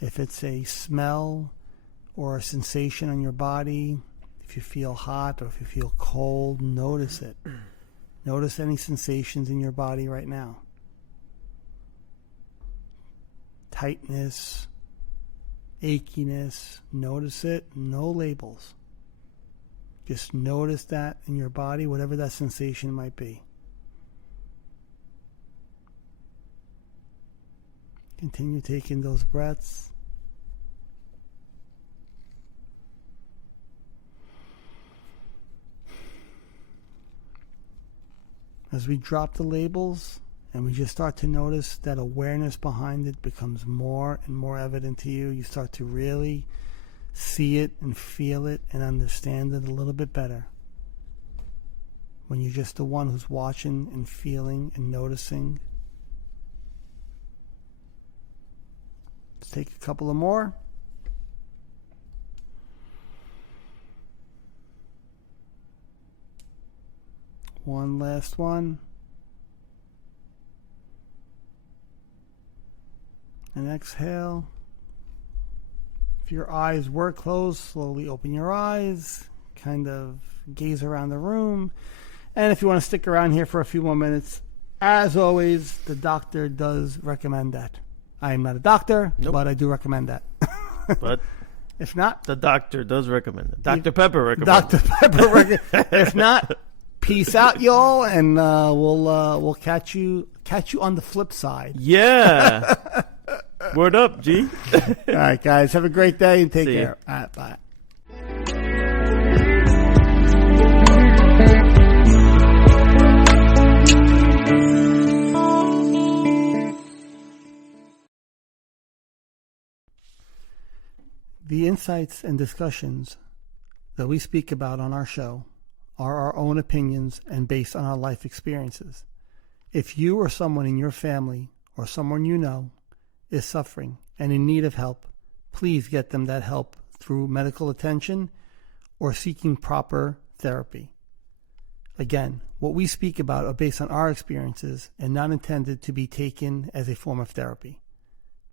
If it's a smell or a sensation on your body, if you feel hot or if you feel cold, notice it. Notice any sensations in your body right now. Tightness, achiness, notice it, no labels. Just notice that in your body, whatever that sensation might be. Continue taking those breaths. As we drop the labels and we just start to notice that awareness behind it becomes more and more evident to you, you start to really see it and feel it and understand it a little bit better. When you're just the one who's watching and feeling and noticing. Let's take a couple of more. One last one. And exhale. If your eyes were closed, slowly open your eyes. Kind of gaze around the room. And if you want to stick around here for a few more minutes, as always, the doctor does recommend that. I am not a doctor, but I do recommend that. But if not, the doctor does recommend it. Dr. Pepper recommends Dr. Pepper recommends. If not, peace out, y'all, and we'll catch you on the flip side. Yeah. Word up, G. All right, guys, have a great day and take See ya. care. All right, bye. The insights and discussions that we speak about on our show are our own opinions and based on our life experiences. If you or someone in your family or someone you know is suffering and in need of help, please get them that help through medical attention or seeking proper therapy. Again, what we speak about are based on our experiences and not intended to be taken as a form of therapy.